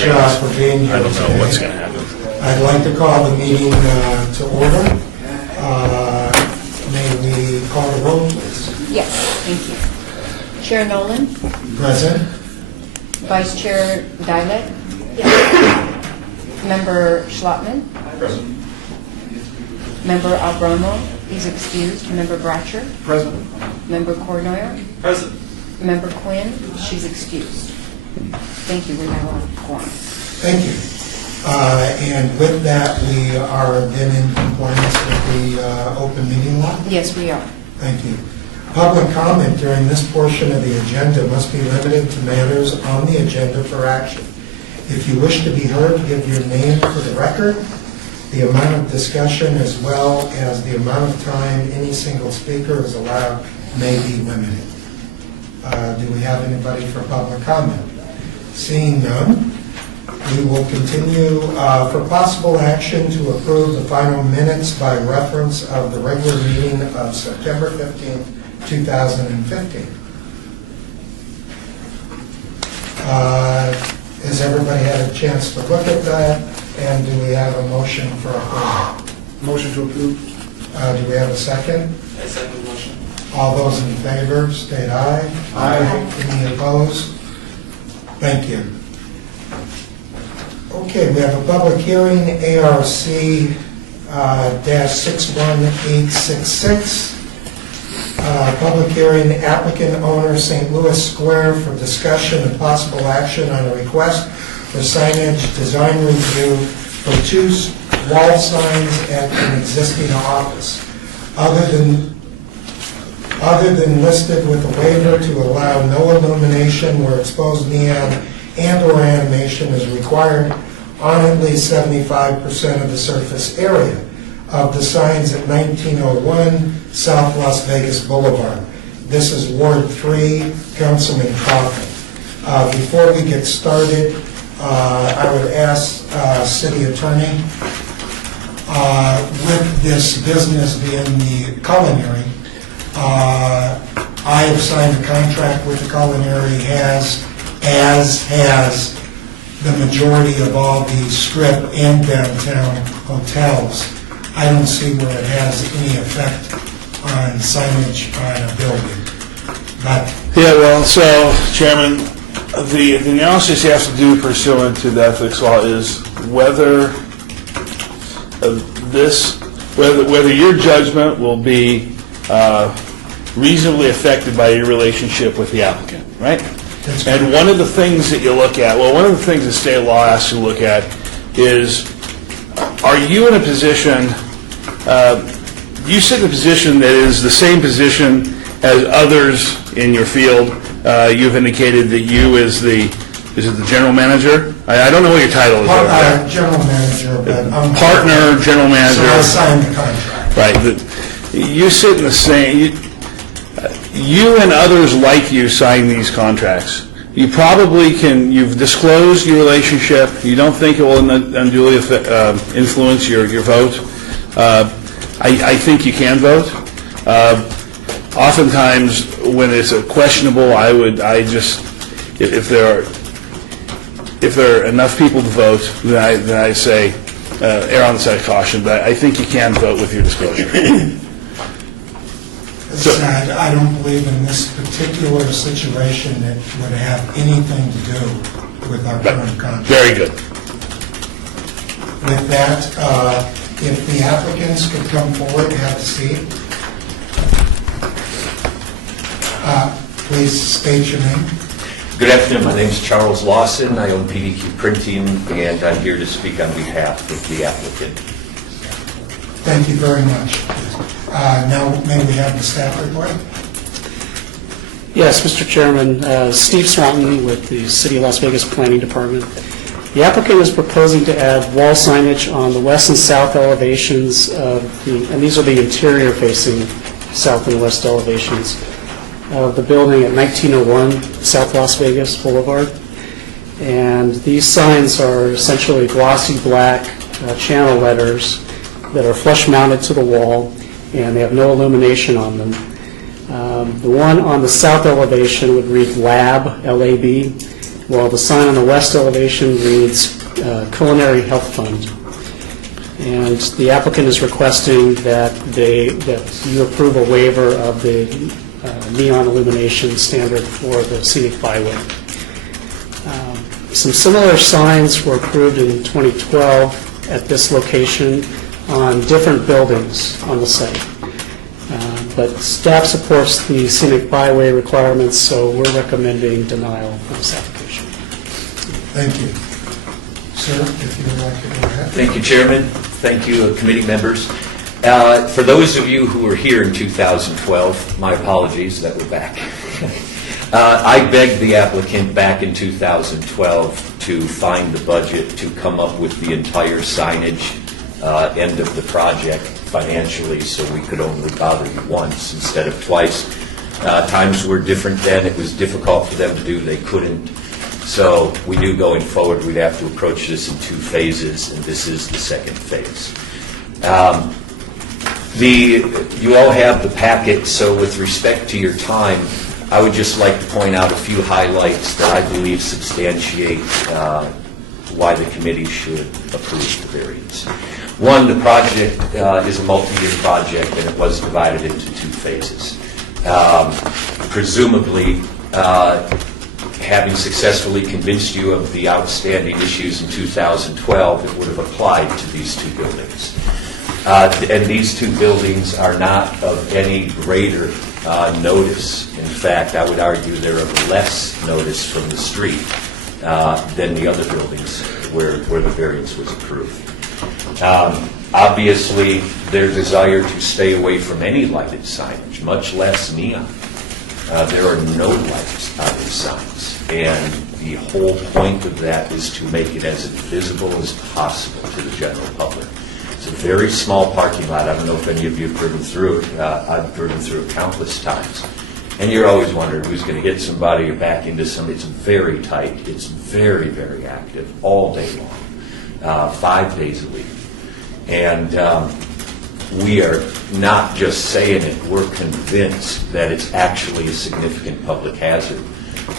for being here I don't know what's today. going to happen. I'd like to call the meeting to order. May we call the roll, please? Yes, thank you. Chair Nolan, Present. Vice Chair Dilek, Member Schlotman, Present. Member Albramo, he's excused, Member Bratcher, Present. Member Cornoyer, Present. Member Quinn, she's excused. Thank you, we have a quorum. Thank you. And with that, we are then in compliance with the open meeting law? Yes, we are. Thank you. Public comment during this portion of the agenda must be limited to matters on the agenda for action. If you wish to be heard, give your name for the record. The amount of discussion as well as the amount of time any single speaker is allowed may be limited. Do we have anybody for public comment? Seeing none, we will continue for possible action to approve the final minutes by reference of the regular meeting of September 15th, 2015. Has everybody had a chance to look at that? And do we have a motion for approval? Motion to approve. Do we have a second? I second the motion. All those in favor, state aye. Aye. Any opposed? Thank you. Okay, we have a public hearing, ARC -61866. Public hearing, applicant owner St. Louis Square for discussion and possible action on a request for signage design review for 2 wall signs at an existing office. Other than listed with a waiver to allow no illumination where exposed neon and/or animation is required on at least 75% of the surface area of the signs at 1901 South Las Vegas Boulevard. This is Ward 3, Councilman Coffin. Before we get started, I would ask City Attorney, with this business being the culinary, I have signed a contract with the culinary as has the majority of all the strip and downtown hotels. I don't see where it has any effect on signage on a building. But Yeah, well, so, Chairman, the analysis you have to do pursuant to the ethics law is whether whether your judgment will be reasonably affected by your relationship with the applicant, right? That's And one of the things that you look at, one of the things the state law asks you to look at is, are you in a position, you sit in a position that is the same position as others in your field? You've indicated that you is it the general manager? I don't know what your title is. General manager, but I'm... Partner, general manager. So I signed the contract. Right. You sit in the same, you and others like you sign these contracts. You probably can, you've disclosed your relationship. You don't think it will unduly influence your vote. I think you can vote. Oftentimes, when it's a questionable, if there are enough people to vote, then I say, err on the side of caution, but I think you can vote with your disclosure. I don't believe in this particular situation that would have anything to do with our current contract. Very good. With that, if the applicants could come forward and have a seat. Please state your name. Good afternoon. My name is Charles Lawson. I own PDQ Printing, and I'm here to speak on behalf of the applicant. Thank you very much. Now, may we have the staff report? Yes, Mr. Chairman, Steve Swanton with the City of Las Vegas Planning Department. The applicant is proposing to add wall signage on the west and south elevations and these are the interior facing south and west elevations of the building at 1901 South Las Vegas Boulevard. And these signs are essentially glossy black channel letters that are flush mounted to the wall, and they have no illumination on them. The one on the south elevation would read Lab, L-A-B, while the sign on the west elevation reads Culinary Health Fund. And the applicant is requesting that you approve a waiver of the neon illumination standard for the scenic byway. Some similar signs were approved in 2012 at this location on different buildings on the site. But staff supports the scenic byway requirements, so we're recommending denial of this application. Thank you. Sir, if you would like to go ahead. Thank you, Chairman. Thank you, committee members. For those of you who were here in 2012, my apologies that we're back. I begged the applicant back in 2012 to find the budget to come up with the entire signage end of the project financially, so we could only bother you once instead of twice. Times were different then. It was difficult for them to do. They couldn't. So we knew going forward we'd have to approach this in 2 phases, and this is the second phase. You all have the packet, so with respect to your time, I would just like to point out a few highlights that I believe substantiate why the committee should approve the variance. One, the project is a multi-year project, and it was divided into 2 phases. Presumably, having successfully convinced you of the outstanding issues in 2012, it would have applied to these 2 buildings. And these 2 buildings are not of any greater notice. In fact, I would argue they're of less notice from the street than the other buildings where the variance was approved. Obviously, their desire to stay away from any lighted signage, much less neon. There are no lights on these signs, and the whole point of that is to make it as invisible as possible to the general public. It's a very small parking lot. I don't know if any of you have driven through it. I've driven through it countless times. And you're always wondering who's going to hit somebody or back into somebody. It's very tight. It's very, very active all day long, 5 days a week. And we are not just saying it, we're convinced that it's actually a significant public hazard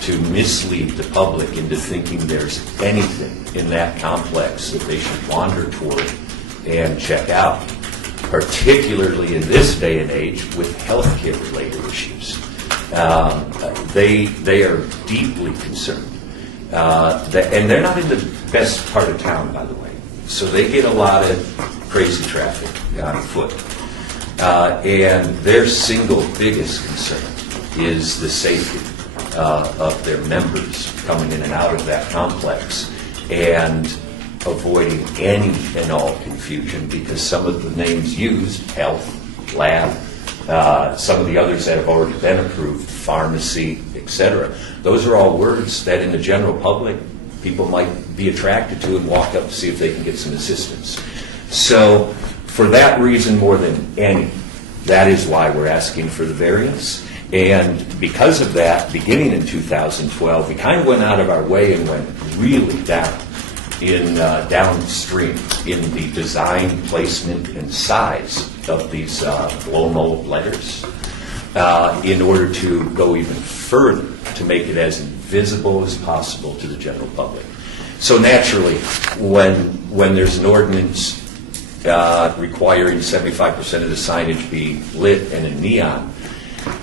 to mislead the public into thinking there's anything in that complex that they should wander toward and check out, particularly in this day and age with healthcare related issues. They are deeply concerned. And they're not in the best part of town, by the way. So they get a lot of crazy traffic on foot. And their single biggest concern is the safety of their members coming in and out of that complex and avoiding any and all confusion, because some of the names used, health, lab, some of the others that have already been approved, pharmacy, etc., those are all words that in the general public people might be attracted to and walk up to see if they can get some assistance. So for that reason more than any, that is why we're asking for the variance. And because of that, beginning in 2012, we kind of went out of our way and went really downstream in the design, placement, and size of these blow mold letters in order to go even further to make it as invisible as possible to the general public. So naturally, when there's an ordinance requiring 75% of the signage be lit and in neon,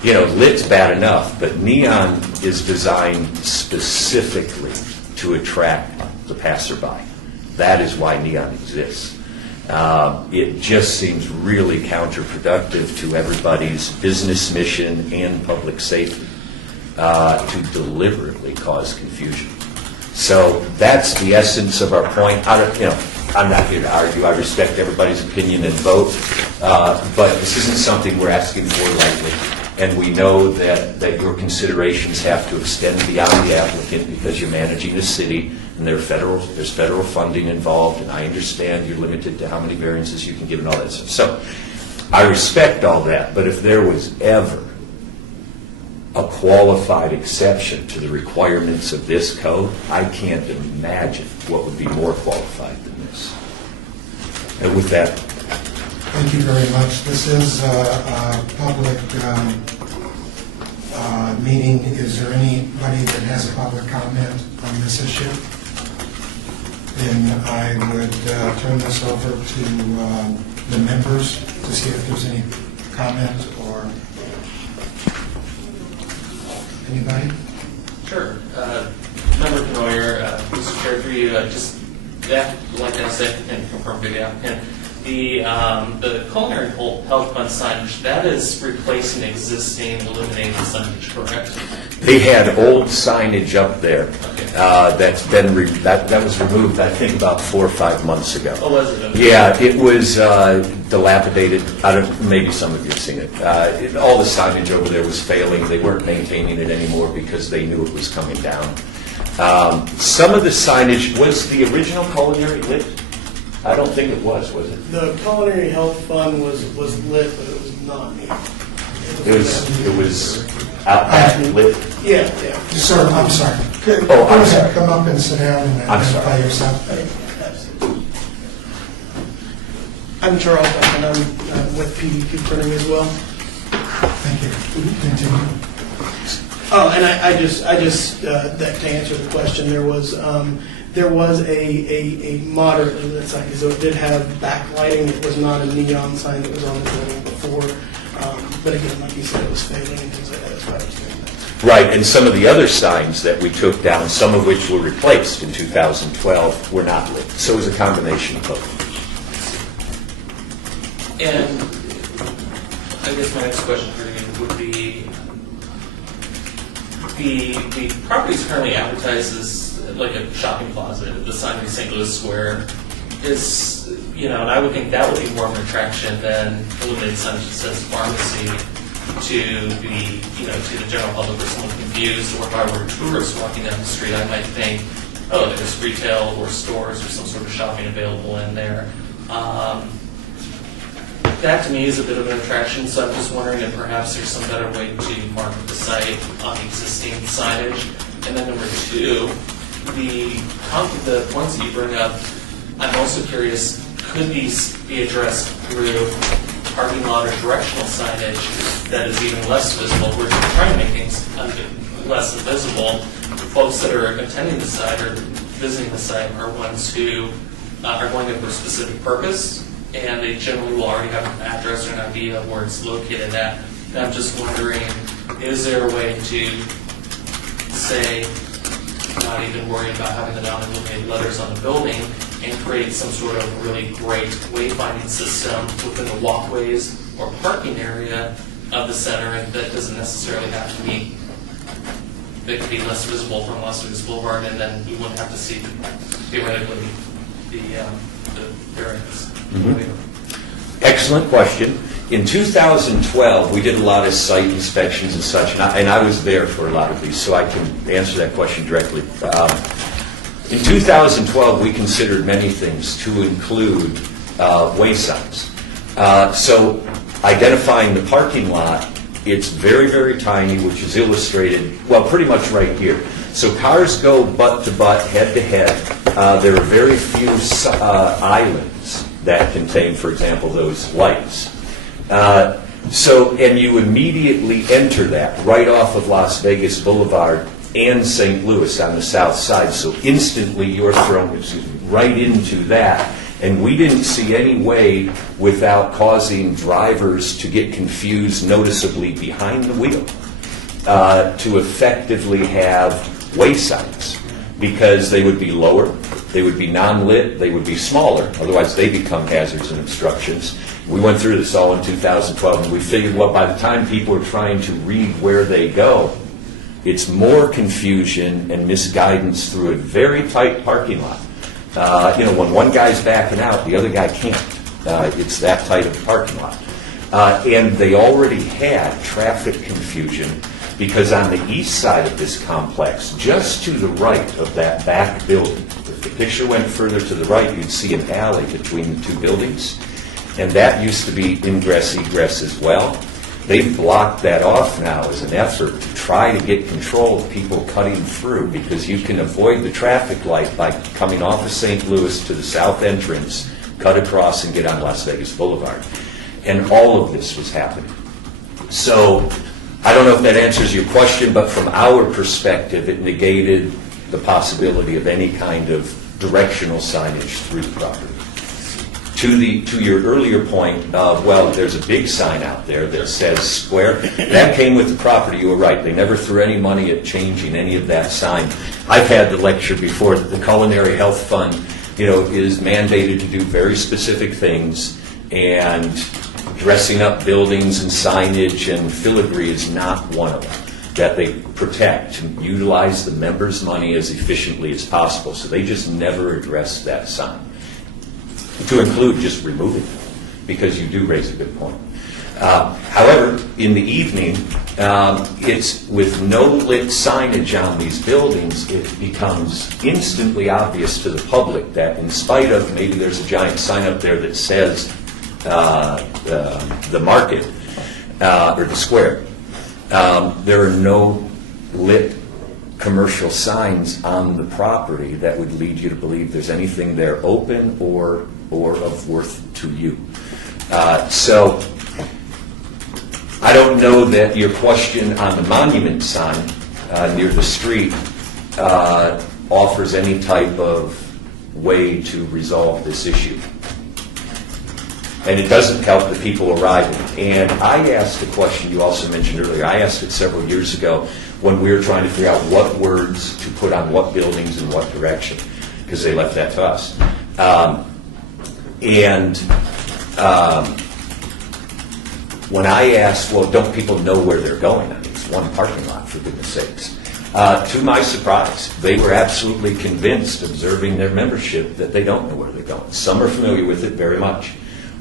lit's bad enough, but neon is designed specifically to attract the passerby. That is why neon exists. It just seems really counterproductive to everybody's business mission and public safety to deliberately cause confusion. So that's the essence of our point. I'm not here to argue. I respect everybody's opinion and vote, but this isn't something we're asking for lightly. And we know that your considerations have to extend beyond the applicant because you're managing a city and there's federal funding involved, and I understand you're limited to how many variances you can give and all that stuff. So I respect all that, but if there was ever a qualified exception to the requirements of this code, I can't imagine what would be more qualified than this. And with that, Thank you very much. This is a public meeting, is there anybody that has a public comment on this issue? Then I would turn this over to the members to see if there's any comment or anybody? Sure. Member Denoyer, Mr. Chair, through you, like I said, and confirm for the applicant, the culinary health fund signage, that is replacing existing illuminated signage, correct? They had old signage up there that's been, that was removed, I think, about 4 or 5 months ago. Oh, was it? Yeah, it was dilapidated. Maybe some of you have seen it. All the signage over there was failing. They weren't maintaining it anymore because they knew it was coming down. Some of the signage, was the original culinary lit? I don't think it was it? The Culinary Health Fund was lit, but it was not me. It was out back lit. Yeah. Sir, I'm sorry. I'm Go ahead, sorry. come up and sit down and I'm sorry. identify yourself. Absolutely. I'm Charles, and I'm with PDQ Printing as well. Thank you. Continue. Oh, and I just that to answer the question, there was a moderately lit sign, so it did have backlighting. It was not a neon sign that was on the building before. But again, like you said, it was failing and things like that. That's why I was doing that. Right, and some of the other signs that we took down, some of which were replaced in 2012, were not lit. So it was a combination of both. And I guess my next question for you would be, the property is currently advertised as like a shopping plaza, the sign in St. Louis Square is, and I would think that would be more of an attraction than illuminated signage that says pharmacy to the, to the general public or someone confused, or if I were a tourist walking down the street, I might think, oh, there's retail or stores or some sort of shopping available in there. That to me is a bit of an attraction, so I'm just wondering if perhaps there's some better way to market the site on the existing signage. And then number two, the points that you bring up, I'm also curious, could these be addressed through parking lot or directional signage that is even less visible? We're trying to make things less visible. Folks that are attending the site or visiting the site are ones who are going there for a specific purpose, and they generally will already have an address or an idea of where it's located at. And I'm just wondering, is there a way to say, not even worry about having the non-illuminated letters on the building, and create some sort of really great wayfinding system within the walkways or parking area of the center, and that doesn't necessarily have to be, that could be less visible from Las Vegas Boulevard, and then we wouldn't have to see theoretically the variance. Excellent question. In 2012, we did a lot of site inspections and such, and I was there for a lot of these, so I can answer that question directly. In 2012, we considered many things to include way signs. So identifying the parking lot, it's very, very tiny, which is illustrated, well, pretty much right here. So cars go butt to butt, head to head. There are very few islands that contain, for example, those lights. And you immediately enter that right off of Las Vegas Boulevard and St. Louis on the south side. So instantly you're thrown right into that. And we didn't see any way without causing drivers to get confused noticeably behind the wheel to effectively have way signs, because they would be lower, they would be non-lit, they would be smaller, otherwise they become hazards and obstructions. We went through this all in 2012, and we figured, well, by the time people are trying to read where they go, it's more confusion and misguidance through a very tight parking lot. When one guy's backing out, the other guy can't. It's that tight of a parking lot. And they already had traffic confusion because on the east side of this complex, just to the right of that back building, if the picture went further to the right, you'd see an alley between the two buildings. And that used to be ingress, egress as well. They've blocked that off now as an effort to try to get control of people cutting through, because you can avoid the traffic light by coming off of St. Louis to the south entrance, cut across and get on Las Vegas Boulevard. And all of this was happening. So I don't know if that answers your question, but from our perspective, it negated the possibility of any kind of directional signage through the property. To your earlier point of, well, there's a big sign out there that says square, that came with the property, you were right. They never threw any money at changing any of that sign. I've had the lecture before that the Culinary Health Fund, is mandated to do very specific things, and dressing up buildings and signage and filigree is not one of them that they protect, to utilize the members' money as efficiently as possible. So they just never addressed that sign, to include just removing it, because you do raise a good point. However, in the evening, it's with no lit signage on these buildings, it becomes instantly obvious to the public that in spite of maybe there's a giant sign up there that says the market or the square, there are no lit commercial signs on the property that would lead you to believe there's anything there open or of worth to you. So I don't know that your question on the monument sign near the street offers any type of way to resolve this issue. And it doesn't help the people arriving. And I asked a question you also mentioned earlier. I asked it several years ago when we were trying to figure out what words to put on what buildings in what direction, because they left that to us. When I asked, well, don't people know where they're going? I mean, it's one parking lot, for goodness sakes. To my surprise, they were absolutely convinced, observing their membership, that they don't know where they're going. Some are familiar with it very much.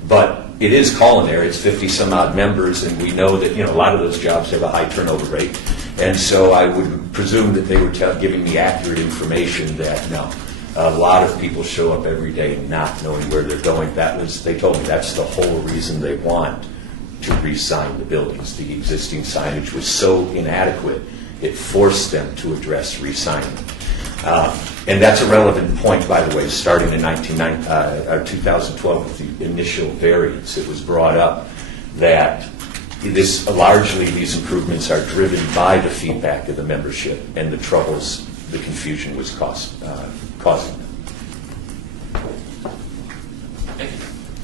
But it is culinary. It's 50-some-odd members, and we know that a lot of those jobs have a high turnover rate. And so I would presume that they were giving me accurate information that, no, a lot of people show up every day not knowing where they're going. They told me that's the whole reason they want to re-sign the buildings. The existing signage was so inadequate, it forced them to address re-signing. And that's a relevant point, by the way, starting in 2012 with the initial variance. It was brought up that largely these improvements are driven by the feedback of the membership and the troubles the confusion was causing them.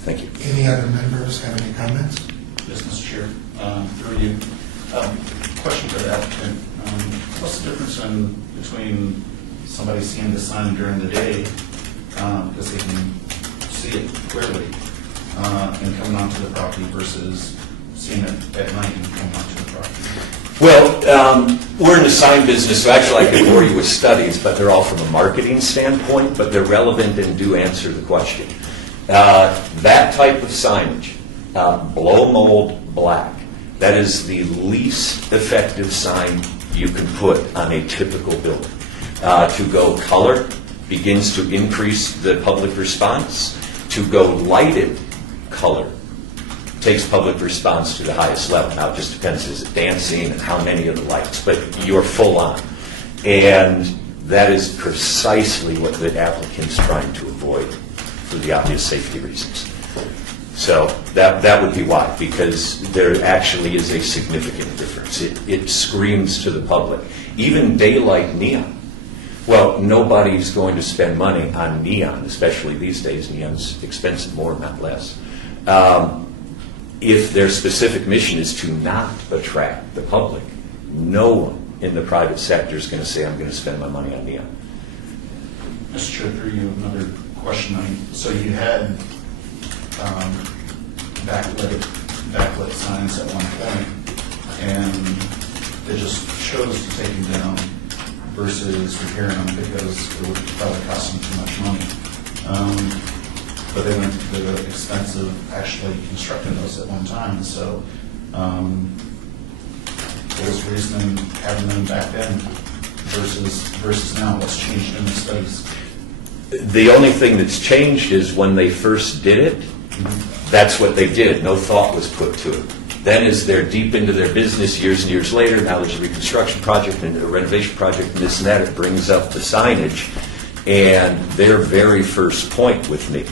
Thank you. Any other members have any comments? Yes, Mr. Chair, through you. Question for the applicant. What's the difference between somebody seeing the sign during the day, because they can see it clearly, and coming onto the property versus seeing it at night and coming onto the property? Well, we're in the sign business, so actually I could bore you with studies, but they're all from a marketing standpoint, but they're relevant and do answer the question. That type of signage, blow mold black, that is the least effective sign you can put on a typical building. To go color begins to increase the public response. To go lighted color takes public response to the highest level. Now, it just depends, is it dancing and how many of the lights, but you're full on. And that is precisely what the applicant's trying to avoid for the obvious safety reasons. So that would be why, because there actually is a significant difference. It screams to the public. Even daylight neon. Well, nobody's going to spend money on neon, especially these days. Neon's expensive more, not less. If their specific mission is to not attract the public, no one in the private sector is going to say, I'm going to spend my money on neon. Mr. Chair, through you, another question. So you had backlit signs at one point, and they just chose to take them down versus repairing them because it would probably cost them too much money. But they went to the expense of actually constructing those at one time. So what was the reason having them back then versus now? What's changed in the studies? The only thing that's changed is when they first did it, that's what they did. No thought was put to it. Then as they're deep into their business years and years later, now there's a reconstruction project and a renovation project and this and that, it brings up the signage. And their very first point with me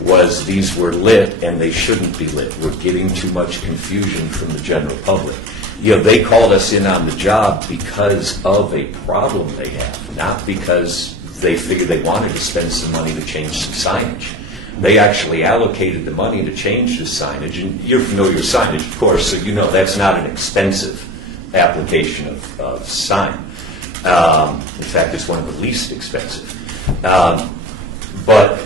was these were lit and they shouldn't be lit. We're getting too much confusion from the general public. They called us in on the job because of a problem they have, not because they figured they wanted to spend some money to change some signage. They actually allocated the money to change the signage, and you're familiar with signage, of course, so you know that's not an expensive application of sign. In fact, it's one of the least expensive. But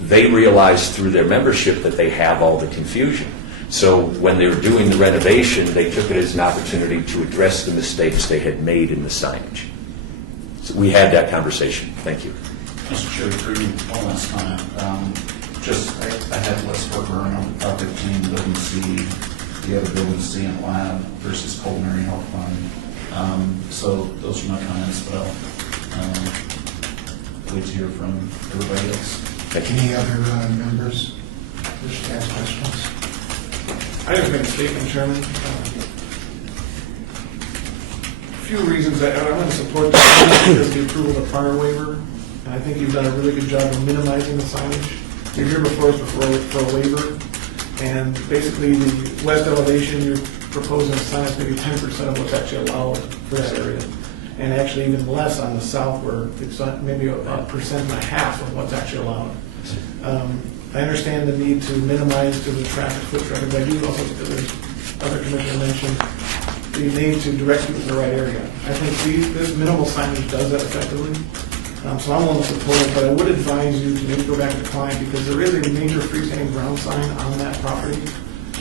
they realized through their membership that they have all the confusion. So when they were doing the renovation, they took it as an opportunity to address the mistakes they had made in the signage. So we had that conversation. Thank you. Mr. Chair, through you, one last comment. I had West Fort Vernon on the project team, building C, the other building C and lab versus culinary health fund. So those are my comments, but I'll wait to hear from everybody else. Any other members wish to ask questions? I just make a statement, Chairman. A few reasons that I want to support this because the approval of the prior waiver, and I think you've done a really good job of minimizing the signage. You're here before us for a waiver, and basically the west elevation, you're proposing a sign that's maybe 10% of what's actually allowed for that area, and actually even less on the south where it's maybe a 1.5% of what's actually allowed. I understand the need to minimize to the traffic, foot traffic, but I do also, as other commissioner mentioned, the need to direct people to the right area. I think this minimal signage does that effectively. So I'm willing to support it, but I would advise you to maybe go back to the client because there is a major freestanding ground sign on that property.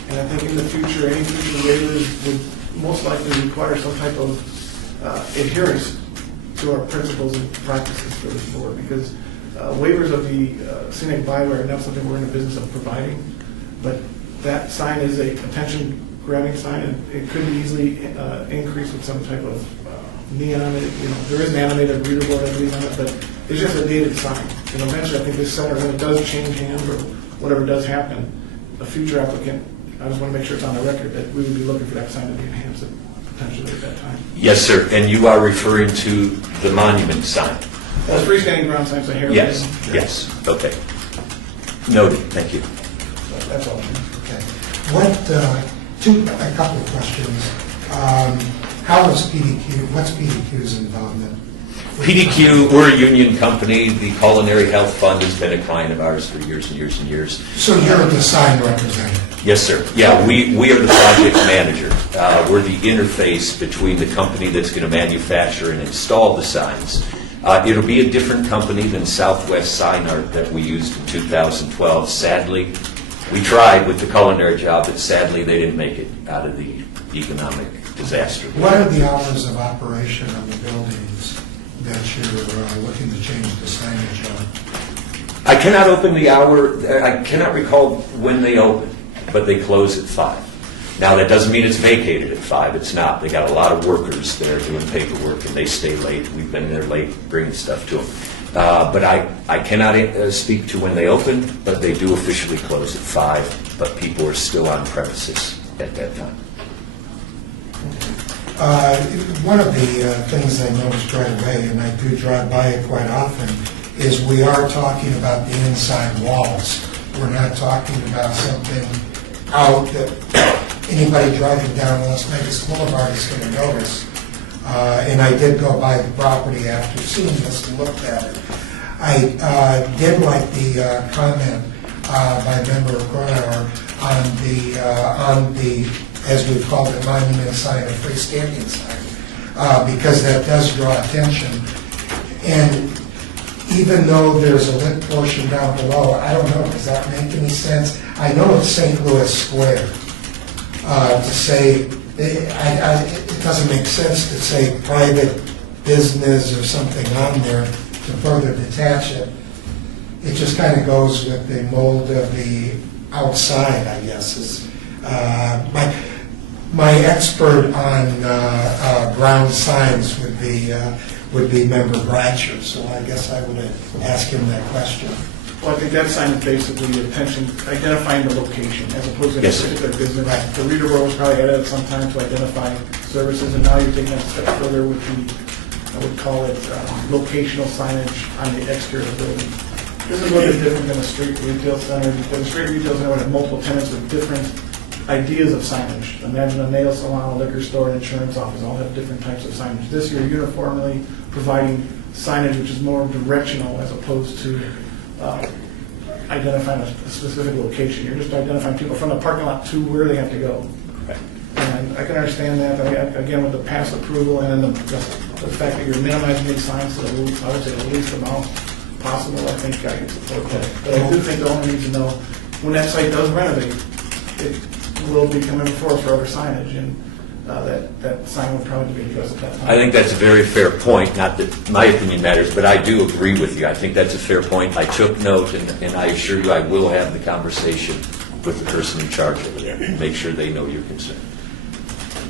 And I think in the future, any future waivers would most likely require some type of adherence to our principles and practices for this board because waivers of the scenic byway are not something we're in the business of providing, but that sign is a attention-grabbing sign, and it could be easily increased with some type of neon. There is an animated reader board, I believe, on it, but it's just a dated sign. And eventually, I think this center, when it does change hands or whatever does happen, a future applicant, I just want to make sure it's on the record that we would be looking for that sign to be enhanced potentially at that time. Yes, sir. And you are referring to the monument sign? Those freestanding ground signs are here. Yes, yes. Okay. Noted. Thank you. So that's all. Okay. A couple of questions. How is PDQ, what's PDQ's involvement? PDQ, we're a union company. The Culinary Health Fund has been a client of ours for years and years and years. So you're the sign representative? Yes, sir. Yeah, we are the project manager. We're the interface between the company that's going to manufacture and install the signs. It'll be a different company than Southwest Sign Art that we used in 2012. Sadly, we tried with the culinary job, but sadly they didn't make it out of the economic disaster. What are the hours of operation of the buildings that you're looking to change the signage on? I cannot open the hour, I cannot recall when they open, but they close at 5. Now, that doesn't mean it's vacated at 5. It's not. They got a lot of workers there doing paperwork, and they stay late. We've been there late bringing stuff to them. But I cannot speak to when they open, but they do officially close at 5, but people are still on premises at that time. One of the things I noticed right away, and I do drive by it quite often, is we are talking about the inside walls. We're not talking about something out that anybody driving down Las Vegas Boulevard is going to notice. And I did go by the property after seeing this and looked at it. I did like the comment by Member Gronauer on the, as we've called it, monument sign, a freestanding sign, because that does draw attention. And even though there's a lit portion down below, I don't know, does that make any sense? I know it's St. Louis Square. To say, it doesn't make sense to say private business or something on there to further detach it. It just kind of goes with the mold of the outside, I guess. Is my expert on ground signs would be Member Bratcher, so I guess I would ask him that question. Well, I think that sign is basically identifying the location as opposed to a particular business. Right. The reader board was probably added at some time to identify services, and now you're taking that a step further with the, I would call it, locational signage on the exterior of the building. This is a little bit different than a street retail center, because a street retail center would have multiple tenants with different ideas of signage. Imagine a nail salon, a liquor store, an insurance office, all have different types of signage. This year, uniformly providing signage which is more directional as opposed to identifying a specific location. You're just identifying people from the parking lot to where they have to go. And I can understand that, again, with the past approval and then the fact that you're minimizing these signs to the least, I would say the least amount possible, I think I can support that. But I do think the owner needs to know, when that site does renovate, it will be coming before us for other signage, and that sign would probably be addressed at that time. I think that's a very fair point, not that my opinion matters, but I do agree with you. I think that's a fair point. I took note, and I assure you I will have the conversation with the person in charge over there, make sure they know your concern.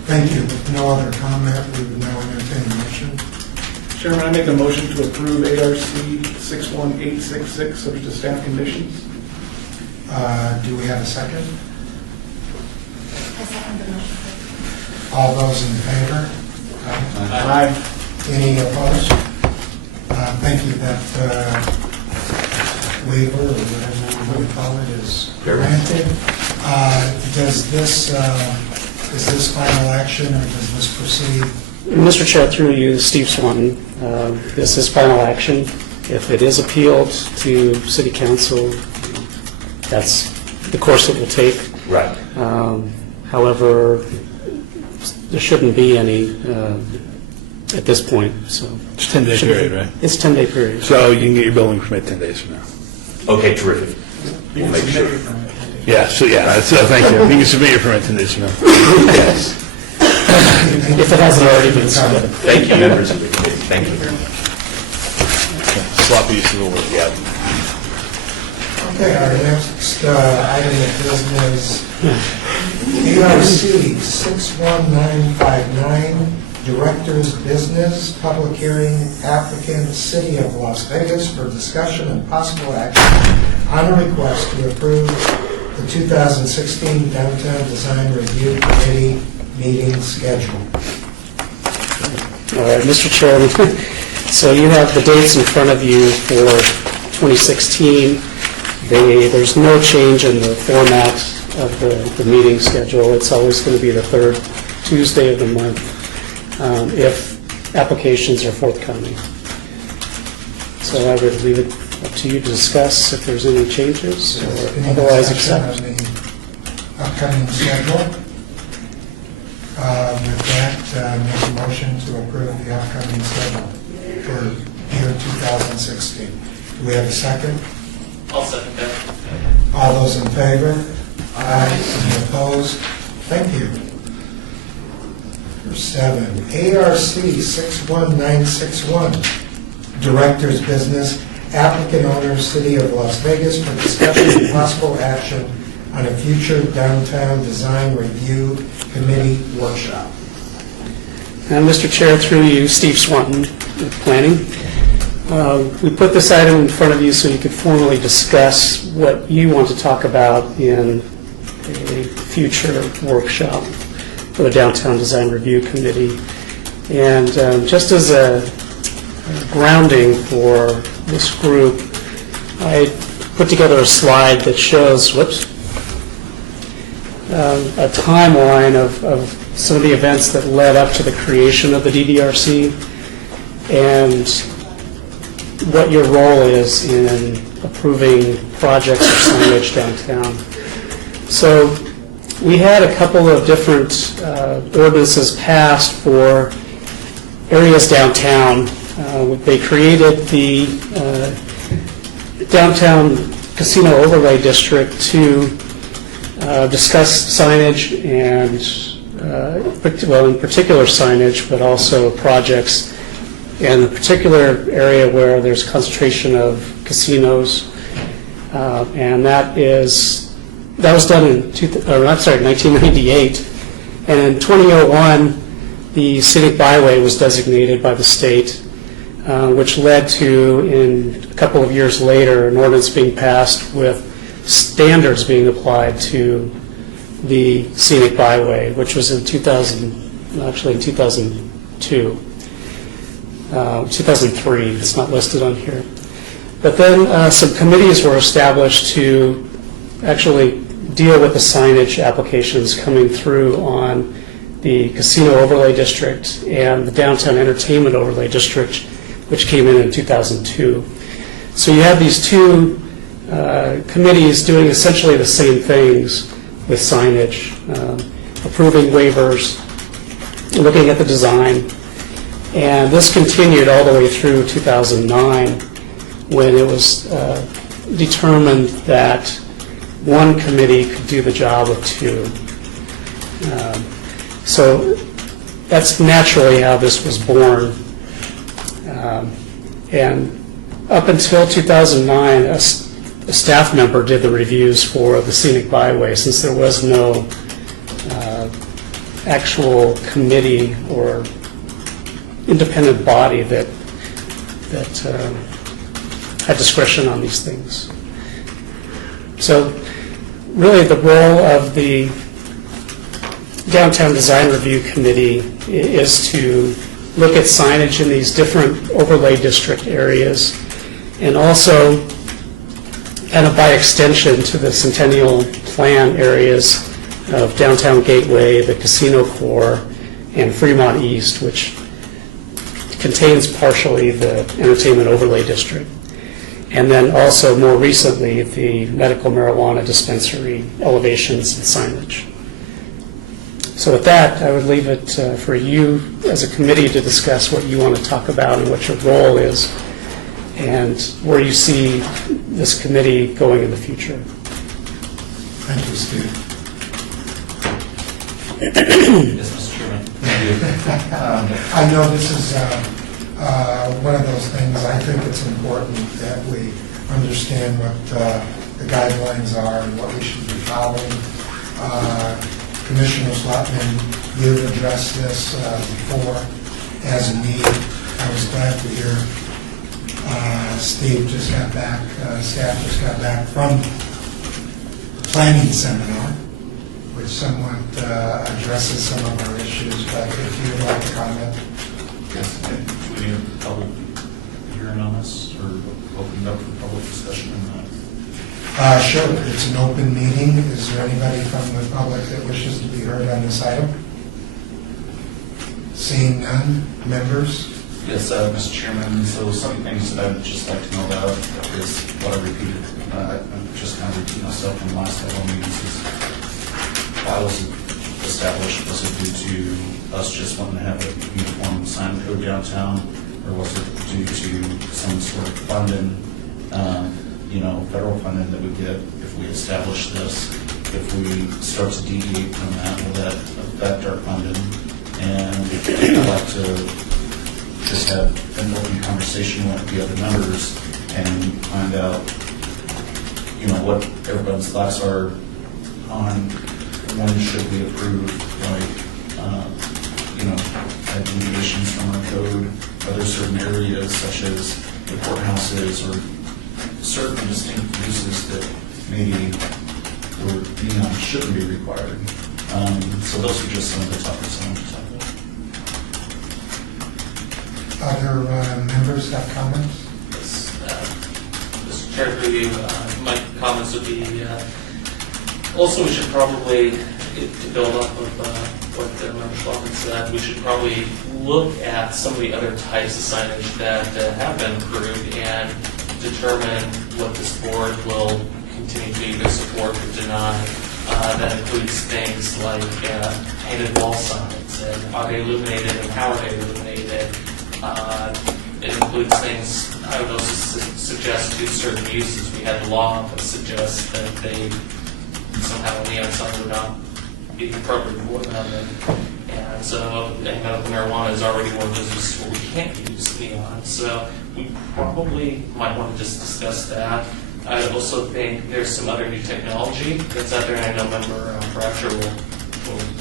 Thank you. With no other comment, we would now entertain a motion. Chairman, I make a motion to approve ARC 61866, subject to staff conditions. Do we have a second? I second the motion. All those in favor? Aye. Any opposed? Thank you. That waiver, or whatever you call it, is granted. Is this final action, or does this proceed? Mr. Chair, through you, Steve Swanton, this is final action. If it is appealed to City Council, that's the course it will take. Right. However, there shouldn't be any at this point, so. It's a 10-day period, right? It's a 10-day period. So you can get your building permit 10 days from now. Okay, terrific. We'll make sure. Yeah, so thank you. You can submit your permit 10 days from now. Yes. If it hasn't already been submitted. Thank you, members of the committee. Thank you. Sloppy use of the word, yeah. Okay, our next item of business, ARC 61959, Director's Business, Public Hearing, Applicant, City of Las Vegas, for discussion and possible action on a request to approve the 2016 Downtown Design Review Committee meeting schedule. All right, Mr. Chairman, so you have the dates in front of you for 2016. There's no change in the format of the meeting schedule. It's always going to be the third Tuesday of the month if applications are forthcoming. So I would leave it up to you to discuss if there's any changes or Any otherwise discussion accept. on the upcoming schedule? With that, make a motion to approve the upcoming schedule for year 2016. Do we have a second? I'll second that. All those in favor? Aye. Any opposed? Thank you. Number 7, ARC 61961, Director's Business, Applicant Owner, City of Las Vegas, for discussion and possible action on a future Downtown Design Review Committee workshop. And Mr. Chair, through you, Steve Swanton with Planning. We put this item in front of you so you could formally discuss what you want to talk about in a future workshop for the Downtown Design Review Committee. And just as a grounding for this group, I put together a slide that shows, a timeline of some of the events that led up to the creation of the DDRC and what your role is in approving projects or signage downtown. So we had a couple of different ordinances passed for areas downtown. They created the Downtown Casino Overlay District to discuss signage and, in particular signage, but also projects in a particular area where there's concentration of casinos, and that was done in 1998. And in 2001, the scenic byway was designated by the state, which led to, in a couple of years later, an ordinance being passed with standards being applied to the scenic byway, which was in 2002. 2003, it's not listed on here. But then some committees were established to actually deal with the signage applications coming through on the Casino Overlay District and the Downtown Entertainment Overlay District, which came in 2002. So you have these two committees doing essentially the same things with signage, approving waivers, looking at the design. And this continued all the way through 2009, when it was determined that one committee could do the job of two. So that's naturally how this was born. And up until 2009, a staff member did the reviews for the scenic byway, since there was no actual committee or independent body that had discretion on these things. So really the role of the Downtown Design Review Committee is to look at signage in these different overlay district areas, and also kind of by extension to the Centennial Plan areas of Downtown Gateway, the Casino Core, and Fremont East, which contains partially the Entertainment Overlay District. And then also more recently, the medical marijuana dispensary elevations and signage. So with that, I would leave it for you as a committee to discuss what you want to talk about and what your role is, and where you see this committee going in the future. Thank you, Steve. Yes, Mr. Chairman. I know this is one of those things. I think it's important that we understand what the guidelines are and what we should be following. Commissioner Slotman, you've addressed this before as a need. I was glad to hear Steve just got back, staff just got back from the planning seminar, which somewhat addresses some of our issues, but if you'd like to comment. Yes, do we need a public hearing on this, or open it up for public discussion on that? Sure, it's an open meeting. Is there anybody from the public that wishes to be heard on this item? Seeing none, members? Yes, Mr. Chairman, so some things that I'd just like to know about is what I repeated, I'm just kind of repeating myself from the last couple of meetings, is why was it established? Was it due to us just wanting to have a uniform sign code downtown, or was it due to some sort of funding, federal funding that we get if we establish this? If we start to deviate from that, will that affect our funding? And I'd like to just have an open conversation with the other members and find out, what everybody's thoughts are on when should we approve, deviations from our code. Are there certain areas such as the courthouses or certain distinct uses that maybe or shouldn't be required? So those are just some of the topics I want to talk about. Other members have comments? Mr. Chair, through you, my comments would be, also we should probably, to build up of what Member Schlafman said, we should probably look at some of the other types of signage that have been approved and determine what this board will continue to either support or deny. That includes things like painted wall signs, and are they illuminated and how are they illuminated? It includes things, I would also suggest to certain uses. We had law that suggests that they somehow neon sign would not be appropriate for them. And so medical marijuana is already one of those uses where we can't use neon. So we probably might want to just discuss that. I also think there's some other new technology that's out there, and I know Member Bratcher will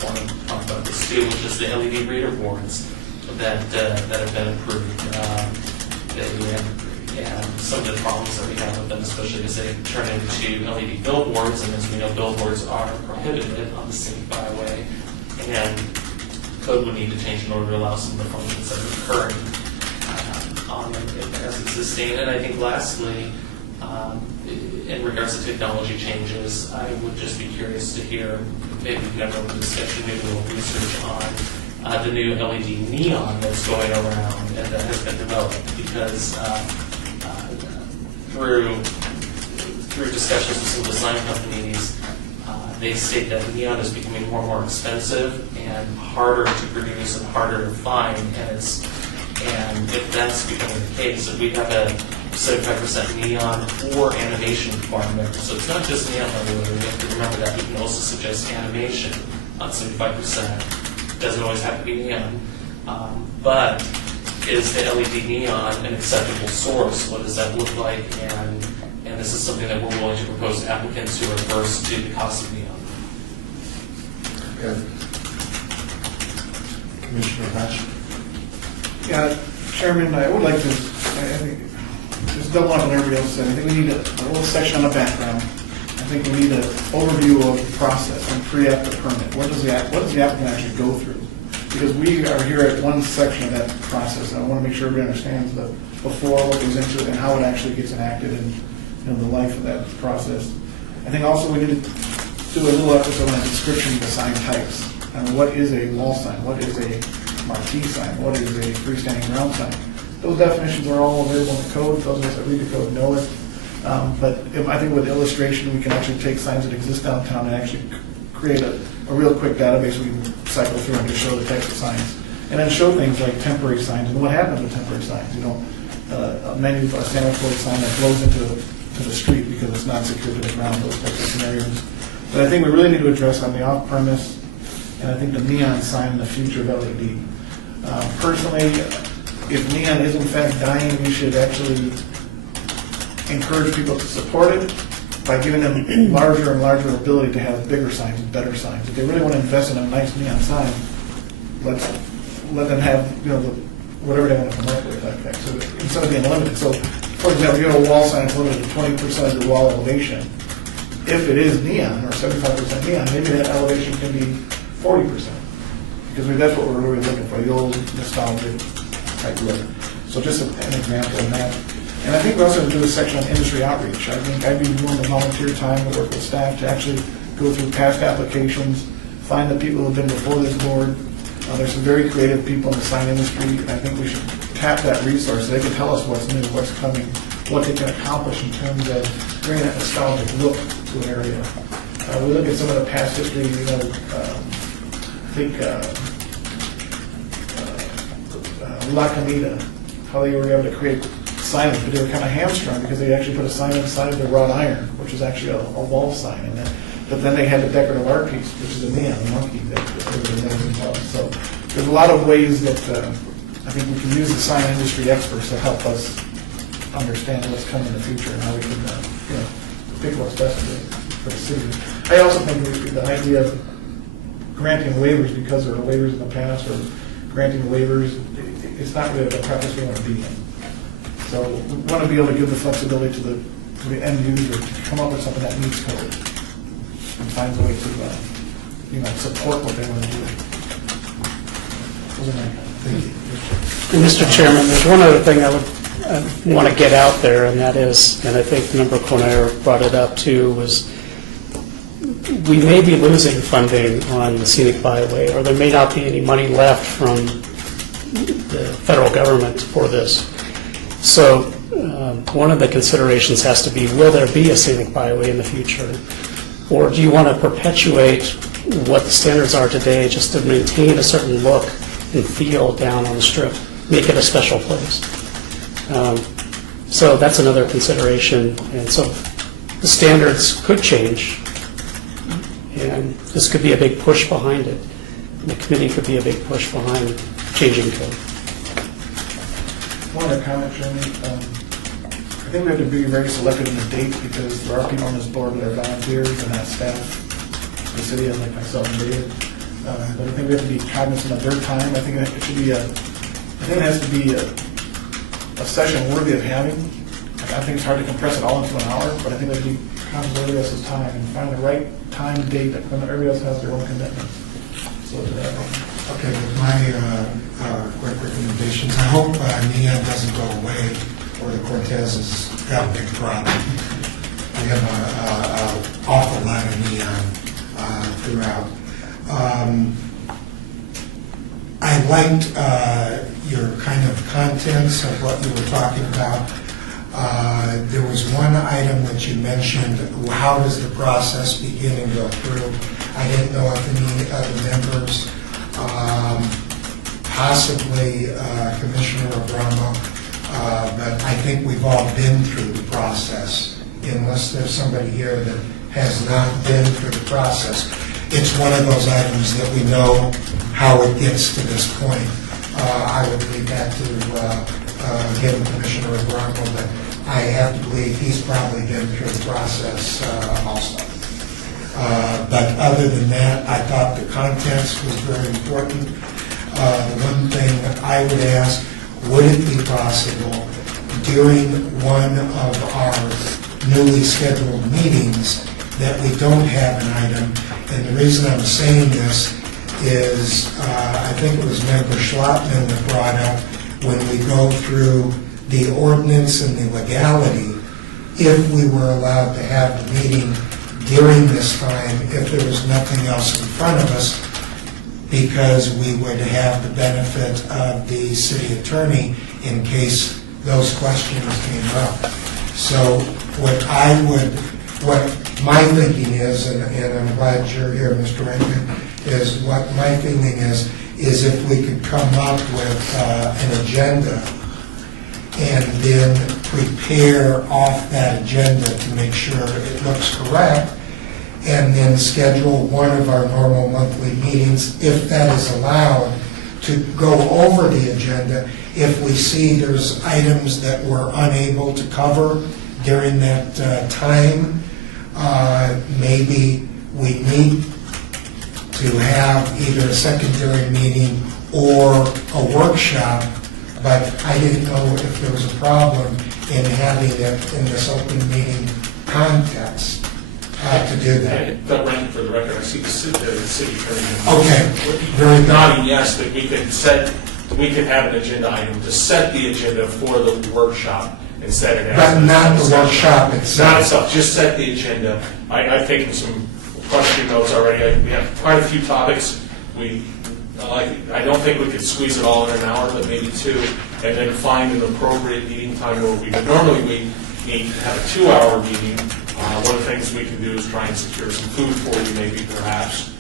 want to talk about this too, which is the LED reader boards that have been approved. And some of the problems that we have with them, especially as they turn into LED billboards, and as we know, billboards are prohibited on the scenic byway, and code would need to change in order to allow some of the functions that are occurring on them as existing. And I think lastly, in regards to technology changes, I would just be curious to hear, maybe you can have a little discussion, maybe a little research on the new LED neon that's going around and that has been developed, because through discussions with some design companies, they state that neon is becoming more and more expensive and harder to produce and harder to find, and if that's becoming the case, if we have a 75% neon or animation requirement, so it's not just neon level, we have to remember that we can also suggest animation on 75%. Doesn't always have to be neon, but is the LED neon an acceptable source? What does that look like? And this is something that we're willing to propose to applicants who are averse to the cost of neon. Good. Commissioner Hatch? Yeah, Chairman, I would like to, I think, just double up on everybody else said. I think we need a little section on the background. I think we need an overview of the process and pre-app the permit. What does the applicant actually go through? Because we are here at one section of that process, and I want to make sure everybody understands the before, what goes into it, and how it actually gets enacted, and the life of that process. I think also we need to do a little episode on the description of the sign types. And what is a wall sign? What is a marquee sign? What is a freestanding ground sign? Those definitions are all available in the code. Those of us that read the code know it. But I think with illustration, we can actually take signs that exist downtown and actually create a real quick database we can cycle through and just show the types of signs. And then show things like temporary signs and what happens with temporary signs. A menu, a Santa Claus sign that blows into the street because it's not secured to the ground, those types of scenarios. But I think we really need to address on the off-premise, and I think the neon sign in the future of LED. Personally, if neon is in fact dying, we should actually encourage people to support it by giving them larger and larger ability to have bigger signs and better signs. If they really want to invest in a nice neon sign, let them have whatever they want to come up with. Okay. So instead of being limited. So, for example, you have a wall sign that's limited to 20% of the wall elevation. If it is neon or 75% neon, maybe that elevation can be 40%. Because that's what we're really looking for, the old nostalgic type look. So just an example of that. And I think we also have to do a section on industry outreach. I think I'd be willing to volunteer time to work with staff to actually go through past applications, find the people who have been before this board. There's some very creative people in the sign industry, and I think we should tap that resource so they can tell us what's new, what's coming, what they can accomplish in terms of bringing that nostalgic look to an area. We look at some of the past history, I think La Comida, how they were able to create signage, but they were kind of hamstrung because they actually put a sign inside of the wrought iron, which is actually a wall sign. But then they had the decorative art piece, which is a neon, a monkey that everybody knows and loves. So there's a lot of ways that I think we can use the sign industry experts to help us understand what's coming in the future and how we can pick what's best for the city. I also think the idea of granting waivers because there are waivers in the past or granting waivers, it's not really the practice we want to be in. So we want to be able to give the flexibility to the end user to come up with something that meets code and finds a way to support what they want to do. Those are my thank you. And Mr. Chairman, there's one other thing I would want to get out there, and that is, and I think Member Cornier brought it up too, was we may be losing funding on the scenic byway, or there may not be any money left from the federal government for this. So one of the considerations has to be, will there be a scenic byway in the future? Or do you want to perpetuate what the standards are today just to maintain a certain look and feel down on the strip, make it a special place? So that's another consideration. And so the standards could change, and this could be a big push behind it. The committee could be a big push behind changing code. One other comment, Chairman. I think we have to be very selective in the dates because there are people on this board that are volunteers and not staff. The city, like myself and David. But I think we have to be cognizant of their time. I think it should be I think it has to be a session worthy of having. I think it's hard to compress it all into an hour, but I think we have to be cognizant of everybody else's time and find the right time and date that when everybody else has their own commitments. So to that. Okay, with my quick recommendations, I hope neon doesn't go away or the Cortezes got a big problem. We have an awful lot of neon throughout. I liked your kind of contents of what you were talking about. There was one item that you mentioned, how does the process begin and go through? I didn't know if any other members, possibly Commissioner Abramo, but I think we've all been through the process, unless there's somebody here that has not been through the process. It's one of those items that we know how it gets to this point. I would leave that to, again, Commissioner Abramo, but I have to believe he's probably been through the process also. But other than that, I thought the contents was very important. The one thing I would ask, would it be possible during one of our newly scheduled meetings that we don't have an item? And the reason I'm saying this is, I think it was Member Schlotman that brought up, when we go through the ordinance and the legality, if we were allowed to have the meeting during this time, if there was nothing else in front of us, because we would have the benefit of the city attorney in case those questions came up. So what my thinking is, and I'm glad you're here, Mr. Rankin, is what my thinking is if we could come up with an agenda and then prepare off that agenda to make sure it looks correct, and then schedule one of our normal monthly meetings, if that is allowed, to go over the agenda. If we see there's items that we're unable to cover during that time, maybe we need to have either a secondary meeting or a workshop, but I didn't know if there was a problem in having it in this open meeting context to do that. But Rankin, for the record, I see the city attorney. Okay, very good. Nodding yes, that we could have an agenda item to set the agenda for the workshop and set it as. But not the workshop Not itself. itself, just set the agenda. I've taken some question notes already. We have quite a few topics. I don't think we could squeeze it all in an hour, but maybe two, and then find an appropriate meeting time where normally we need to have a 2-hour meeting. One of the things we can do is try and secure some food for you, maybe perhaps.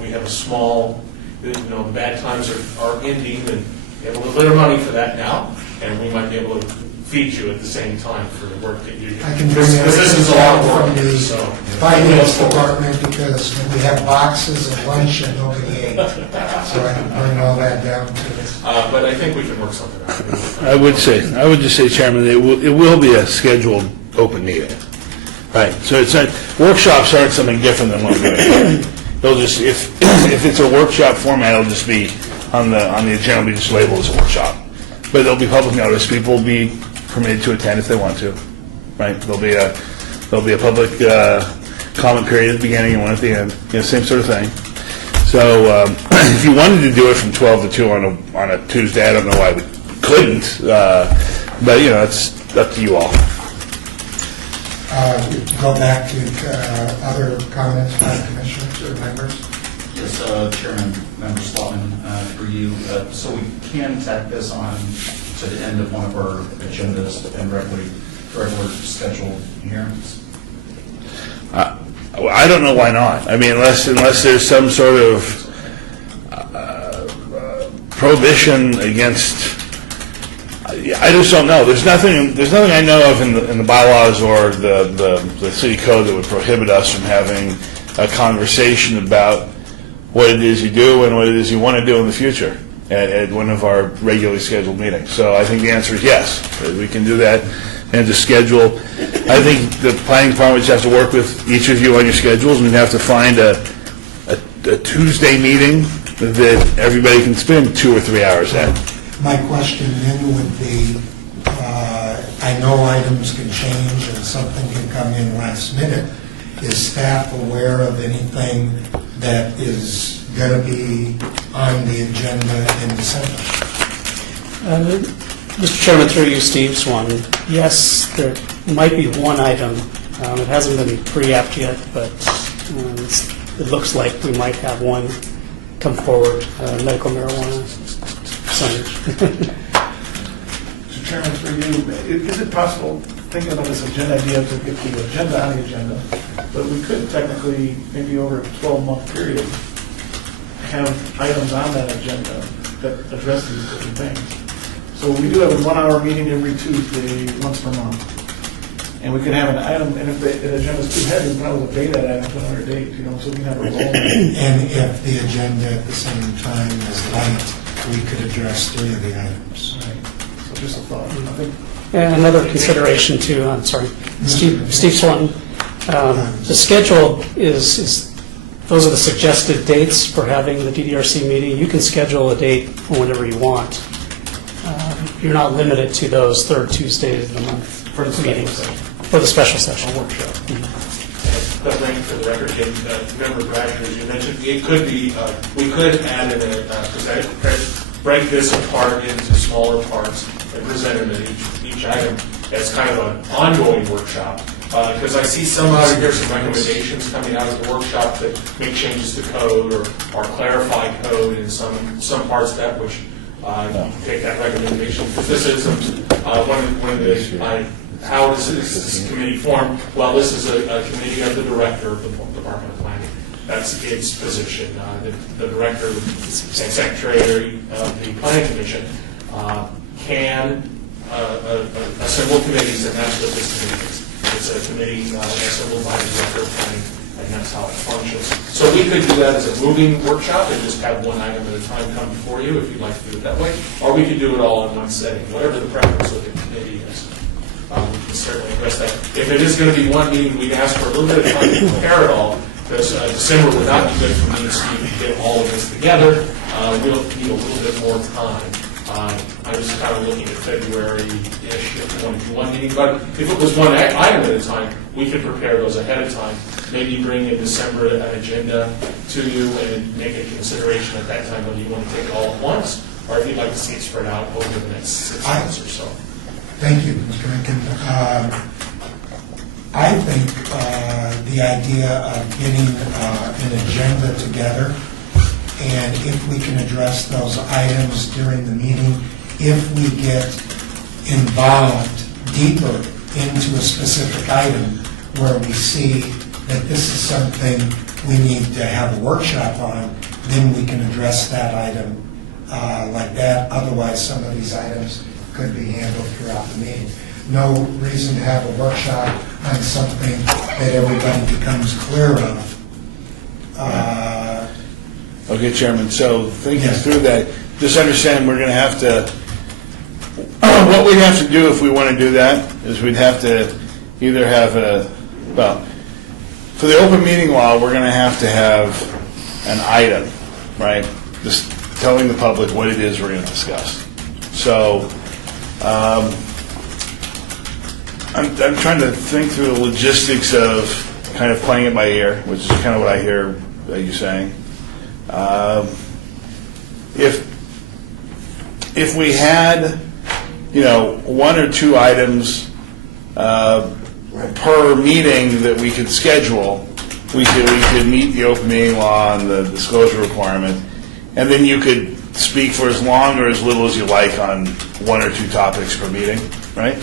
We have a small, the bad times are ending, and we have a little bit of money for that now, and we might be able to feed you at the same time for the work that you do. I can bring Because this is a lot of everything work, from the so. finance department because we have boxes of lunch and nobody ate. So I can bring all that down to this. But I think we can work something out. I would just say, Chairman, it will be a scheduled open meeting. Right, so it's not, workshops aren't something different than what we're doing. They'll just, if it's a workshop format, it'll just be on the agenda, it'll be just labeled as a workshop. But there'll be public notice, people will be permitted to attend if they want to, right? There'll be a public comment period at the beginning and one at the end, same sort of thing. So if you wanted to do it from 12 to 2 on a Tuesday, I don't know why we couldn't, but it's up to you all. Go back to other comments by commissioners or members. Yes, Chairman, Member Slotman, through you. So we can tack this on to the end of one of our agendas and regular scheduled hearings. I don't know why not. I mean, unless there's some sort of prohibition against. I just don't know. There's nothing I know of in the bylaws or the city code that would prohibit us from having a conversation about what it is you do and what it is you want to do in the future at one of our regularly scheduled meetings. So I think the answer is yes. We can do that and to schedule. I think the planning department just have to work with each of you on your schedules, and we have to find a Tuesday meeting that everybody can spend 2 or 3 hours at. My question then would be, I know items can change and something can come in last minute. Is staff aware of anything that is going to be on the agenda in December? Mr. Chairman, through you, Steve Swan, yes, there might be one item. It hasn't been pre-apped yet, but it looks like we might have one come forward, medical marijuana signage. Mr. Chairman, for you, is it possible, thinking about this agenda idea, to get the agenda on the agenda, but we could technically, maybe over a 12-month period, have items on that agenda that address these different things. So we do have a 1-hour meeting every Tuesday, once per month. And we can have an item, and if the agenda's too heavy, we can always obey that item to another date, you know, so we can have a roll. And if the agenda at the same time is light, we could address 3 of the items. Right. So just a thought. I think And another consideration too, I'm sorry, Steve Swanton, the schedule is, those are the suggested dates for having the DDRC meeting. You can schedule a date for whenever you want. You're not limited to those third Tuesdays of the month for the special meetings. session, For the special session. a workshop. But Randy, for the record, again, Member Bradford, as you mentioned, it could be, we could add in break this apart into smaller parts and present them at each item as kind of an ongoing workshop. Because I see there's some recommendations coming out of the workshop that make changes to code or clarify code in some parts of that, which you can take that recommendation. Because this isn't how is this committee formed? Well, this is a committee of the director of the Department of Planning. That's its position. The director and secretary of the Planning Commission can assemble committees, and that's what this committee is. It's a committee assembled by the director of planning, and that's how it functions. So we could do that as a moving workshop and just have one item at a time come before you if you'd like to do it that way. Or we could do it all in one setting, whatever the preference of the committee is. We can certainly address that. If it is going to be one meeting, we'd ask for a little bit of time to prepare it all, because December would not be good for me and Steve to get all of this together. We'll need a little bit more time. I was kind of looking at February-ish if we want to do one meeting, but if it was one item at a time, we could prepare those ahead of time. Maybe bring in December an agenda to you and make a consideration at that time whether you want to take it all at once, or if you'd like to see it spread out over the next 6 months or so. Thank you, Mr. Rankin. I think the idea of getting an agenda together, and if we can address those items during the meeting, if we get involved deeper into a specific item where we see that this is something we need to have a workshop on, then we can address that item like that. Otherwise, some of these items could be handled throughout the meeting. No reason to have a workshop on something that everybody becomes clear of. Okay, Chairman, so thinking Yes. through that, just understand we're going to have to, what we'd have to do if we want to do that is we'd have to either have for the open meeting law, we're going to have an item, right? Just telling the public what it is we're going to discuss. So I'm trying to think through the logistics of kind of playing it by ear, which is kind of what I hear you saying. If we had, 1 or 2 items per meeting that we could schedule, we could meet the open meeting law and the disclosure requirement, and then you could speak for as long or as little as you like on 1 or 2 topics per meeting, right?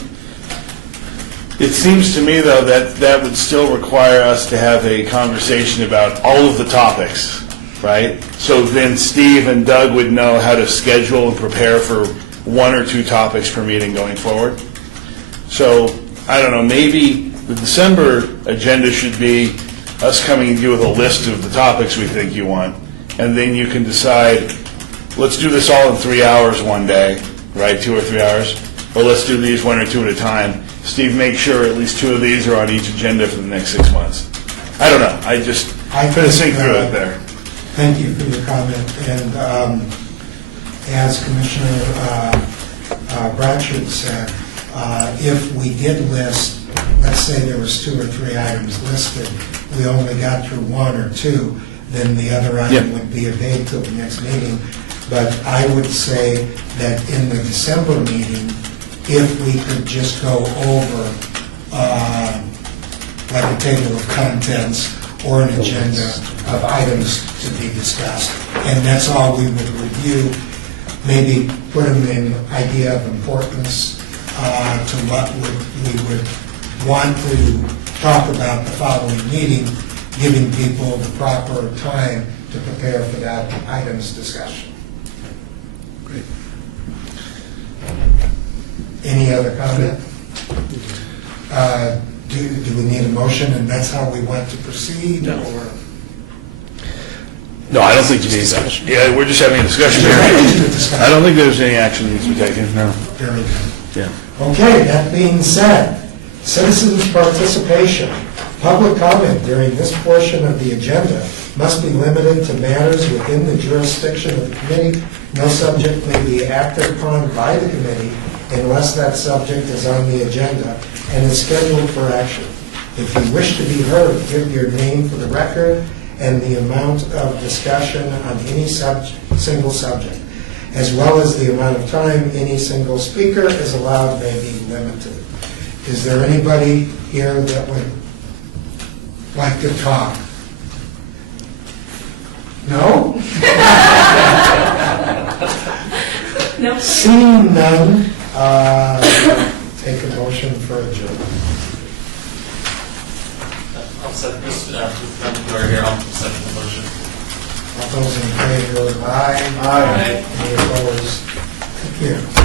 It seems to me, though, that would still require us to have a conversation about all of the topics, right? So then Steve and Doug would know how to schedule and prepare for 1 or 2 topics per meeting going forward. So, I don't know, maybe the December agenda should be us coming to you with a list of the topics we think you want, and then you can decide, let's do this all in 3 hours one day, right, 2 or 3 hours, or let's do these 1 or 2 at a time. Steve, make sure at least 2 of these are on each agenda for the next 6 months. I don't know, I couldn't think through it there. Thank you for your comment. And as Commissioner Bratchard said, if we did list, let's say there was 2 or 3 items listed, we only got through 1 or 2, then the other item would be obeyed till the next meeting. But I would say that in the December meeting, if we could just go over like a table of contents or an agenda of items to be discussed. And that's all we would review, maybe put them in idea of importance to what we would want to talk about the following meeting, giving people the proper time to prepare for that item's discussion. Any other comment? Do we need a motion, and that's how we want to proceed? No. Or No, I don't think you need that. Yeah, we're just having a discussion here. I don't think there's any action needs to be taken, no. Very good. Yeah. Okay, that being said, citizens' participation, public comment during this portion of the agenda must be limited to matters within the jurisdiction of the committee. No subject may be acted upon by the committee unless that subject is on the agenda and is scheduled for action. If you wish to be heard, give your name for the record and the amount of discussion on any single subject, as well as the amount of time any single speaker is allowed may be limited. Is there anybody here that would like to talk? No? No. Seeing none, take a motion for adjournment. I'll set this, with Member here, I'll second the motion. All those in favor, aye. Aye. Any opposed? Thank you.